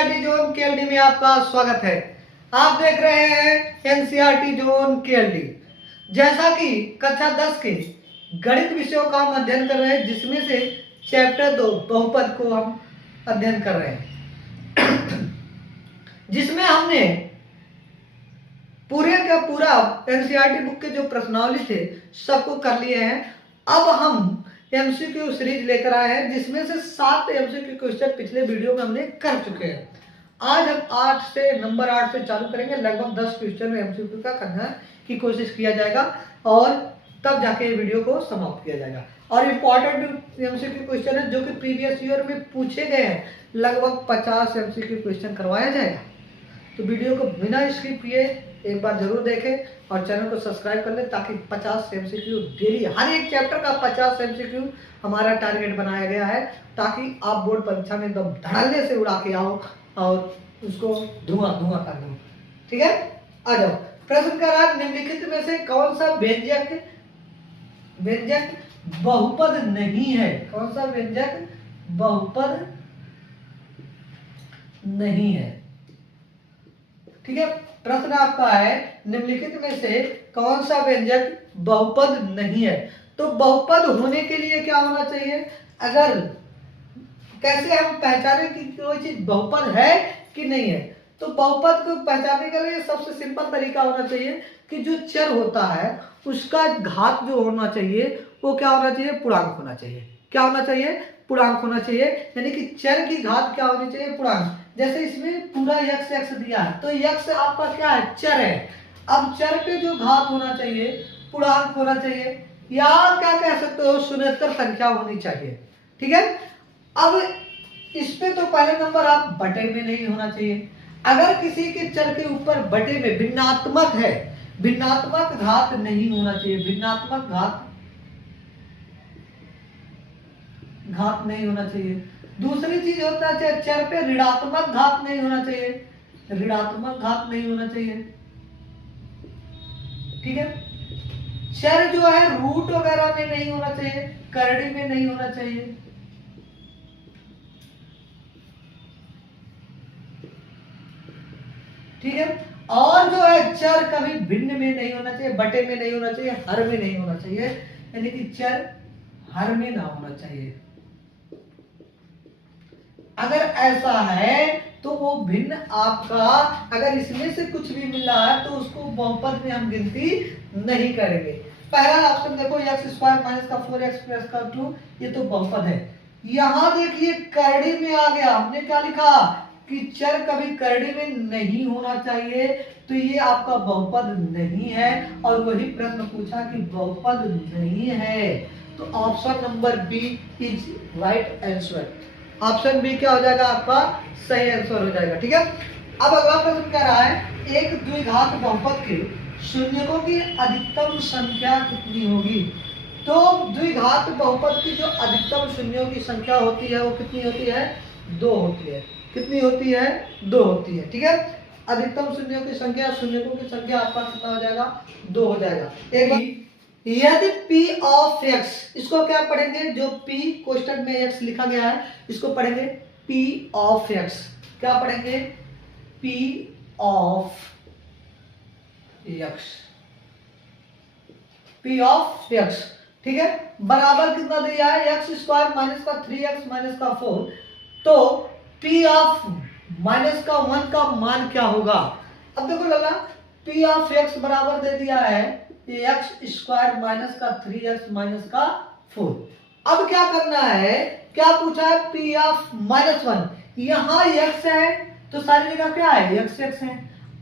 NCERT zone KLD में आपका स्वागत है। आप देख रहे हैं एनसीईआरटी जोन केएलडी। जैसा कि कक्षा 10 के गणित विषयों का हम अध्ययन कर रहे हैं, जिसमें से चैप्टर 2 बहुपद को हम अध्ययन कर रहे हैं, जिसमें हमने पूरे का पूरा एनसीईआरटी बुक के जो प्रश्नावली थे सबको कर लिए हैं। अब हम एमसीक्यू सीरीज लेकर आए हैं, जिसमें से 7 एमसीक्यू क्वेश्चन पिछले वीडियो में हमने कर चुके हैं। आज हम नंबर 8 से चालू करेंगे। लगभग 10 क्वेश्चन एमसीक्यू का करने की कोशिश किया जाएगा और तब जाके ये वीडियो को समाप्त किया जाएगा। और इम्पोर्टेंट एमसीक्यू क्वेश्चन है जो कि प्रीवियस ईयर में पूछे गए हैं, लगभग 50 एमसीक्यू क्वेश्चन करवाया जाएगा। तो वीडियो को बिना स्किप किए एक बार जरूर देखें और चैनल को सब्सक्राइब कर लें, ताकि 50 एमसीक्यू डेली, हर एक चैप्टर का 50 एमसीक्यू हमारा टारगेट बनाया गया है, ताकि आप बोर्ड परीक्षा में एकदम धड़ल्ले से उड़ा के आओ और उसको धुआं धुआं कर दो। ठीक है, आ जाओ। प्रश्न का राज, निम्नलिखित में से कौन सा व्यंजक बहुपद नहीं है? कौन सा व्यंजक बहुपद नहीं है? ठीक है, प्रश्न आपका है निम्नलिखित में से कौन सा व्यंजक बहुपद नहीं है? तो बहुपद होने के लिए क्या होना चाहिए? अगर कैसे हम पहचाने कि कोई चीज बहुपद है कि नहीं है? तो बहुपद को पहचानने के लिए सबसे सिंपल तरीका होना चाहिए कि जो चर होता है उसका घात जो होना चाहिए वो क्या होना चाहिए? पूर्णांक होना चाहिए। क्या होना चाहिए? पूर्णांक होना चाहिए। यानी कि चर की घात क्या होनी चाहिए? पूर्णांक। जैसे इसमें पूरा x दिया है, तो x आपका क्या है? चर है। अब चर पे जो घात होना चाहिए पूर्णांक होना चाहिए, या क्या कह सकते हो, शून्येतर संख्या होनी चाहिए। ठीक है, अब इस पे तो पहले नंबर आप बटे में नहीं होना चाहिए। अगर किसी के चर के ऊपर बटे में भिन्नात्मक है, भिन्नात्मक घात नहीं होना चाहिए। भिन्नात्मक घात नहीं होना चाहिए। दूसरी चीज होता है चर पे ऋणात्मक घात नहीं होना चाहिए। ऋणात्मक घात नहीं होना चाहिए। ठीक है, चर जो है रूट वगैरह में नहीं होना चाहिए, करड़ी में नहीं होना चाहिए। ठीक है, और जो है चर कभी भिन्न में नहीं होना चाहिए, बटे में नहीं होना चाहिए, हर में नहीं होना चाहिए। यानी कि चर हर में ना होना चाहिए। अगर ऐसा है तो वो भिन्न आपका, अगर इसमें से कुछ भी मिल रहा है तो उसको बहुपद में हम गिनती नहीं करेंगे। पहला ऑप्शन देखो, x² माइनस का 4x प्लस का 2, ये तो बहुपद है। यहां देखिए करड़ी में आ गया, हमने क्या लिखा कि चर कभी करड़ी में नहीं होना चाहिए, तो ये आपका बहुपद नहीं है। और वही प्रश्न पूछा कि बहुपद नहीं है, तो option number B is right answer. Option B क्या हो जाएगा? आपका सही आंसर हो जाएगा। ठीक है, अब अगला प्रश्न कह रहा है, एक द्विघात बहुपद के शून्यकों की अधिकतम संख्या कितनी होगी? तो द्विघात बहुपद की जो अधिकतम शून्यों की संख्या होती है वो कितनी होती है? 2 होती है। कितनी होती है? 2 होती है। ठीक है, अधिकतम शून्यों की संख्या, शून्यकों की संख्या आपका कितना हो जाएगा? 2 हो जाएगा। एक यदि p ऑफ x, इसको क्या पढ़ेंगे? जो p क्वेश्चन में x लिखा गया है इसको पढ़ेंगे p ऑफ x। क्या पढ़ेंगे? p of x। p of x। ठीक है, बराबर कितना दिया है? x² माइनस का 3x माइनस का 4। तो p ऑफ माइनस का 1 का मान क्या होगा? अब देखो लगा, p ऑफ x बराबर दे दिया है x² माइनस का 3x माइनस का 4। अब क्या करना है? क्या पूछा है? p of -1। यहां x है तो सारी जगह क्या है? x है।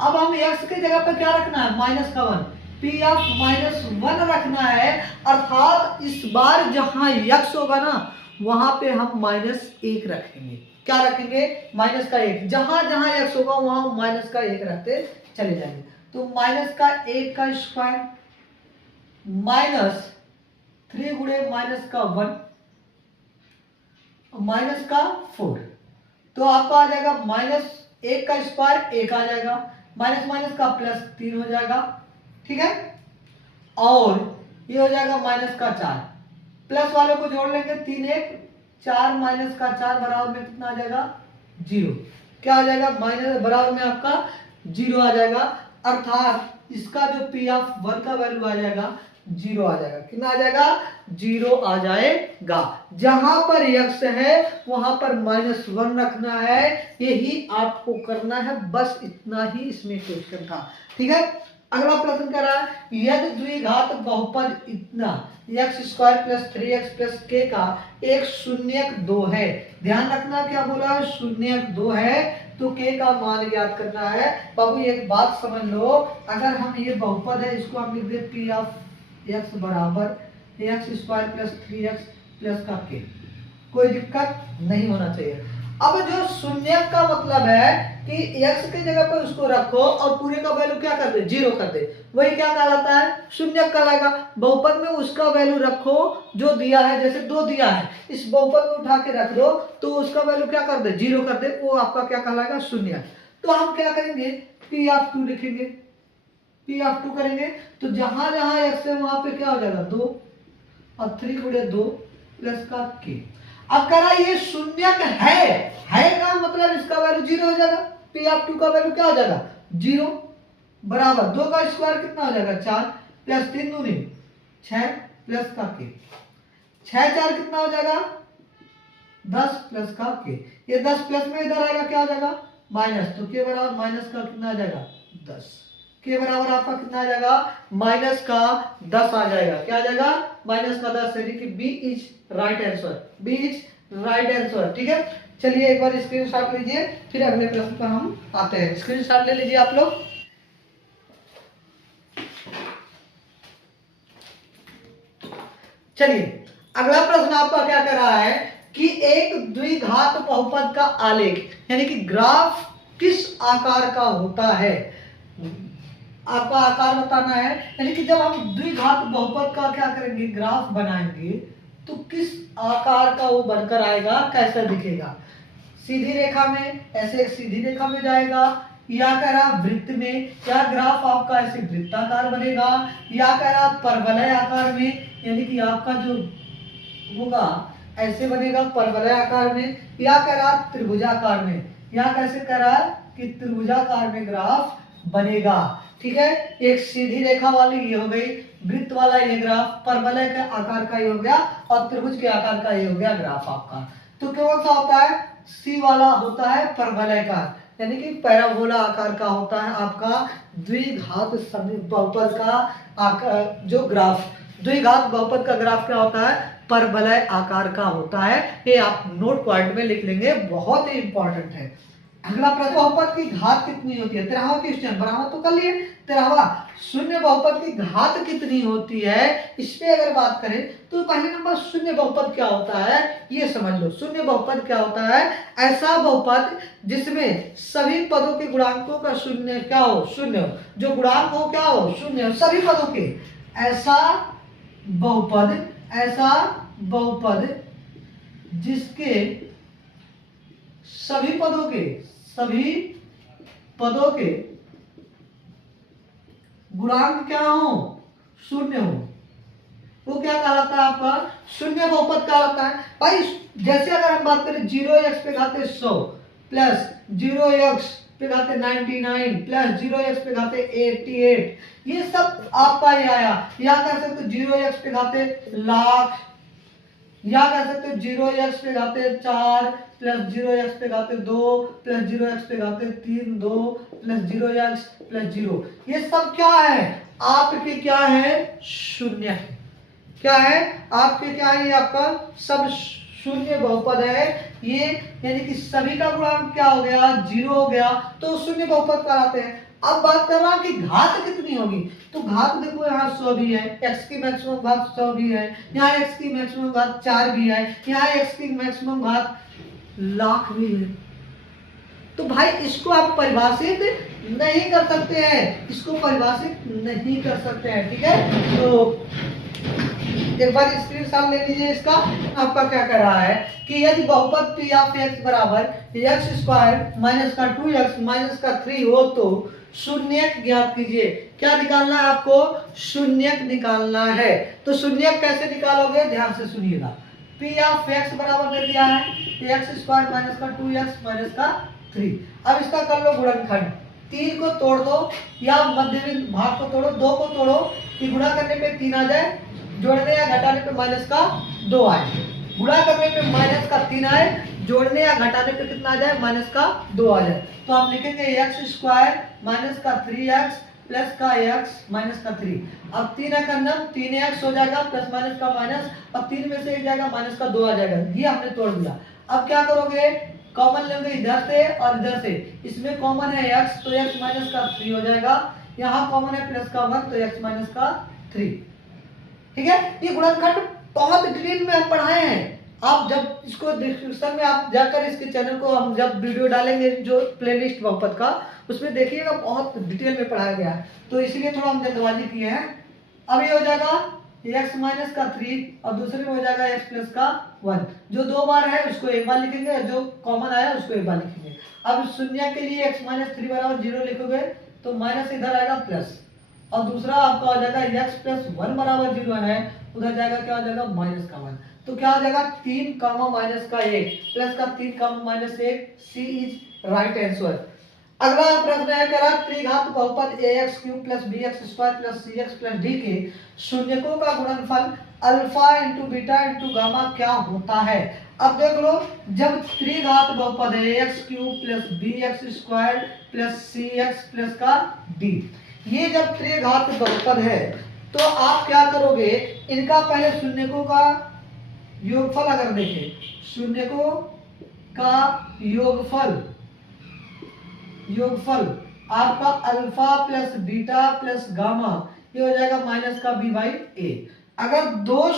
अब हम x की जगह पर क्या रखना है? -1। p ऑफ -1 रखना है, अर्थात इस बार जहां x होगा ना वहां पे हम -1 रखेंगे। क्या रखेंगे? -1। जहां जहां x होगा वहां -1 रखते चले जाएंगे। तो -1 का स्क्वायर -3 गुणे -1 -4, तो आपका आ जाएगा -1 का स्क्वायर 1 आ जाएगा, माइनस माइनस का +3 हो जाएगा। ठीक है, और ये हो जाएगा -4, प्लस वाले को जोड़ लेंगे, 3 1 4 -4 बराबर में कितना आ जाएगा? 0। क्या आ जाएगा, माइनस बराबर में आपका 0 आ जाएगा, अर्थात इसका जो पी ऑफ 1 का वैल्यू आ जाएगा 0 आ जाएगा। कितना आ जाएगा, 0 आ जाएगा। जहां पर x है वहां पर -1 रखना है, यही आपको करना है, बस इतना ही इसमें क्वेश्चन था। ठीक है, अगला प्रश्न कर रहा है, यदि द्विघात बहुपद इतना x² + 3x + k का एक शून्यक 2 है। ध्यान रखना क्या बोला है, शून्यक 2 है तो k का मान ज्ञात करना है। बाबू एक बात समझ लो, अगर हम ये बहुपद है इसको हम लिख दे p ऑफ x बराबर x² + 3x + का k, कोई दिक्कत नहीं होना चाहिए। अब जो शून्यक का मतलब है कि x की जगह पर उसको रखो और पूरे का वैल्यू क्या कर दे, 0 कर दे, वही क्या कहलाता है, शून्यक कहलाएगा। बहुपद में उसका वैल्यू रखो जो दिया है, जैसे 2 दिया है, इस बहुपद में उठा के रख दो तो उसका वैल्यू क्या कर दे, 0 कर दे, वो आपका क्या कहलाएगा, शून्यक। तो हम क्या करेंगे, p ऑफ 2 लिखेंगे, p ऑफ 2 करेंगे तो जहां जहां x है वहां पे क्या हो जाएगा 2 और 3 गुणे 2 प्लस का k। अब कह रहा ये शून्यक है का मतलब इसका वैल्यू 0 हो जाएगा, p ऑफ 2 का वैल्यू क्या हो जाएगा 0 बराबर 2 का स्क्वायर कितना हो जाएगा 4 प्लस 3 दूनी 6 प्लस का k, 6 4 कितना हो जाएगा 10 प्लस का k। ये 10 प्लस में इधर आएगा क्या हो जाएगा माइनस, तो k बराबर माइनस का कितना आ जाएगा 10, के बराबर आपका कितना आ जाएगा माइनस का 10 आ जाएगा। क्या आ जाएगा माइनस का 10, यानी कि B is right answer, B is right answer. ठीक है, चलिए एक बार स्क्रीनशॉट लीजिए, फिर अगले प्रश्न पर हम आते हैं। स्क्रीनशॉट ले लीजिए आप लोग। चलिए अगला प्रश्न आपका क्या कर रहा है कि एक द्विघात बहुपद का आलेख यानी कि ग्राफ किस आकार का होता है, आपका आकार बताना है। यानी कि जब हम द्विघात बहुपद का क्या करेंगे, ग्राफ बनाएंगे तो किस आकार का वो बनकर आएगा, कैसा दिखेगा, सीधी रेखा में, ऐसे एक सीधी रेखा में जाएगा, या कह रहा वृत्त में, या ग्राफ आपका ऐसे वृत्ताकार बनेगा, या कह रहा परवलय आकार में, यानी कि आपका जो होगा ऐसे बनेगा परवलय आकार में, या कह रहा त्रिभुजाकार में, या कैसे कह रहा है कि त्रिभुजाकार में ग्राफ बनेगा। ठीक है, एक सीधी रेखा वाली ये हो गई, वृत्त वाला ये ग्राफ, परवलय के आकार का ये हो गया, और त्रिभुज के आकार का ये हो गया ग्राफ आपका। तो कौन सा होता है, सी वाला होता है परवलय का, यानी कि पैराबोला आकार का होता है आपका द्विघात बहुपद का आकार। जो ग्राफ द्विघात बहुपद का ग्राफ क्या होता है, परवलय आकार का होता है। ये आप नोट पॉइंट में लिख लेंगे, बहुत ही इंपॉर्टेंट है। अगला प्रश्न, बहुपद की घात कितनी होती है, 13वां क्वेश्चन, बराबर तो कर लिए 13वां, शून्य बहुपद की घात कितनी होती है, इस पे अगर बात करें तो पहले नंबर शून्य बहुपद क्या होता है ये समझ लो। शून्य बहुपद क्या होता है, ऐसा बहुपद जिसमें सभी पदों के गुणांकों का शून्य क्या हो, शून्य हो, जो गुणांक हो क्या हो, शून्य हो सभी पदों के, ऐसा बहुपद जिसके सभी पदों के गुणांक क्या हो, शून्य हो, वो क्या कहलाता है आपका शून्य बहुपद कहलाता है। भाई जैसे अगर हम बात करें 0x पे घाते 100 प्लस 0x पे घाते 99 प्लस 0x पे घाते 88, ये सब आपका ये आया, या कह सकते 0x पे घाते लाख, या कह सकते 0x पे घाते 4 प्लस 0x पे घाते 2 प्लस 0x पे घाते 3 2 प्लस 0x प्लस 0, ये सब क्या है आपके, क्या है शून्य, क्या है आपके, क्या है ये आपका सब शून्य बहुपद है ये, यानी कि सभी का गुणांक क्या हो गया 0 हो गया, तो शून्य बहुपद कहलाते हैं। अब बात कर रहा कि घात कितनी होगी, तो घात देखो यहाँ 100 भी है, x की मैक्सिमम घात 100 भी है, यहाँ x की मैक्सिमम घात 4 भी है, यहाँ x की मैक्सिमम घात लाख भी है। तो भाई इसको आप परिभाषित नहीं कर सकते हैं, इसको परिभाषित नहीं कर सकते हैं। ठीक है, तो एक बार स्क्रीनशॉट ले लीजिए इसका। आपका क्या कर रहा है कि यदि बहुपद p ऑफ x बराबर x² माइनस का 2x माइनस का 3 हो तो शून्यक ज्ञात कीजिए। क्या निकालना है आपको, शून्यक निकालना है। तो शून्यक कैसे निकालोगे, ध्यान से सुनिएगा। p ऑफ x बराबर दे दिया है x² माइनस का 2x माइनस का 3। अब इसका कर लो गुणनखंड, 3 को तोड़ दो या मध्य भाग को तोड़ो, 2 को तोड़ो कि गुणा करने पे 3 आ जाए, जोड़ने या घटाने पे माइनस का 2 आए। गुणा करने पे माइनस का 3 आए, जोड़ने या घटाने पे कितना आ जाए, माइनस का 2 आ जाए। तो हम लिखेंगे एक्स स्क्वायर माइनस का 3x प्लस का x माइनस का 3। अब 3 का अंदर 3x हो जाएगा प्लस माइनस का माइनस, अब 3 में से 1 जाएगा माइनस का 2 आ जाएगा, ये हमने तोड़ दिया। अब क्या करोगे, कॉमन लेंगे इधर से और इधर से, इसमें कॉमन है x तो x माइनस का 3 हो जाएगा, यहाँ कॉमन है प्लस का 1 तो x माइनस का 3। ठीक है, ये गुणनखंड बहुत डिटेल में हम पढ़ाए हैं। आप जब इसको डिस्क्रिप्शन में आप जाकर इसके चैनल को हम जब वीडियो डालेंगे जो प्लेलिस्ट बहुपद का, उसमें देखिएगा बहुत डिटेल में पढ़ाया गया है, तो इसीलिए थोड़ा हम जल्दबाजी किए हैं। अब ये हो जाएगा x माइनस का 3 और दूसरे में हो जाएगा x प्लस का 1। जो 2 बार है उसको एक बार लिखेंगे और जो कॉमन आया उसको एक बार लिखेंगे। अब शून्य के लिए x माइनस 3 बराबर 0 लिखोगे तो माइनस इधर आएगा प्लस, और दूसरा आपका हो जाएगा x प्लस 1 बराबर 0 है, उधर जाएगा क्या हो जाएगा माइनस का 1। तो क्या हो जाएगा 3 कामा माइनस का 1 प्लस का 3 comma minus 1, C is right answer. अगला प्रश्न है, कह रहा त्रिघात बहुपद ax cube plus bx square plus cx plus d के शून्यकों का गुणनफल alpha into beta into gamma क्या होता है। अब देख लो, जब त्रिघात बहुपद है ax cube plus bx square plus cx plus का d, ये जब त्रिघात बहुपद है तो आप क्या करोगे, इनका पहले शून्यकों का योगफल अगर देखें, शून्यकों का योगफल आपका alpha plus beta plus gamma, ये हो जाएगा माइनस का b बाई ए। अगर दो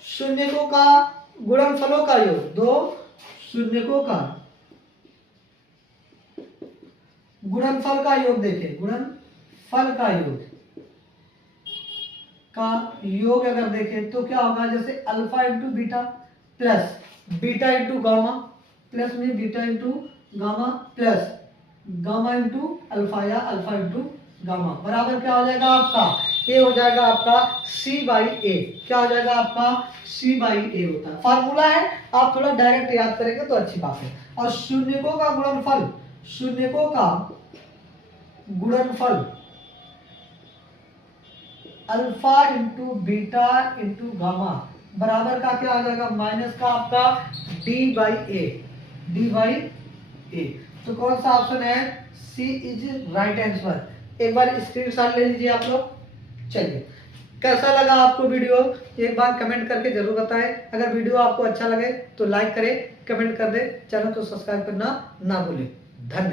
शून्यकों का गुणनफलों का योग, दो शून्यकों का गुणनफल का योग देखें, गुणनफल का योग अगर देखें तो क्या होगा, जैसे alpha into beta plus beta into gamma plus में beta into gamma plus gamma into alpha या अल्फा इंटू गामा बराबर क्या हो जाएगा आपका, ये हो जाएगा आपका सी बाई ए। क्या हो जाएगा आपका, सी बाई ए होता है, फार्मूला है, आप थोड़ा डायरेक्ट याद करेंगे तो अच्छी बात है। और शून्यकों का गुणनफल alpha into beta into gamma बराबर का क्या आ जाएगा, माइनस का आपका डी बाई ए। तो कौन सा ऑप्शन है, सी इज राइट आंसर। एक बार स्क्रीनशॉट ले लीजिए आप लोग। चलिए, कैसा लगा आपको वीडियो, एक बार कमेंट करके जरूर बताएं। अगर वीडियो आपको अच्छा लगे तो लाइक करें, कमेंट कर दें, चैनल को सब्सक्राइब करना ना भूलें। धन्यवाद।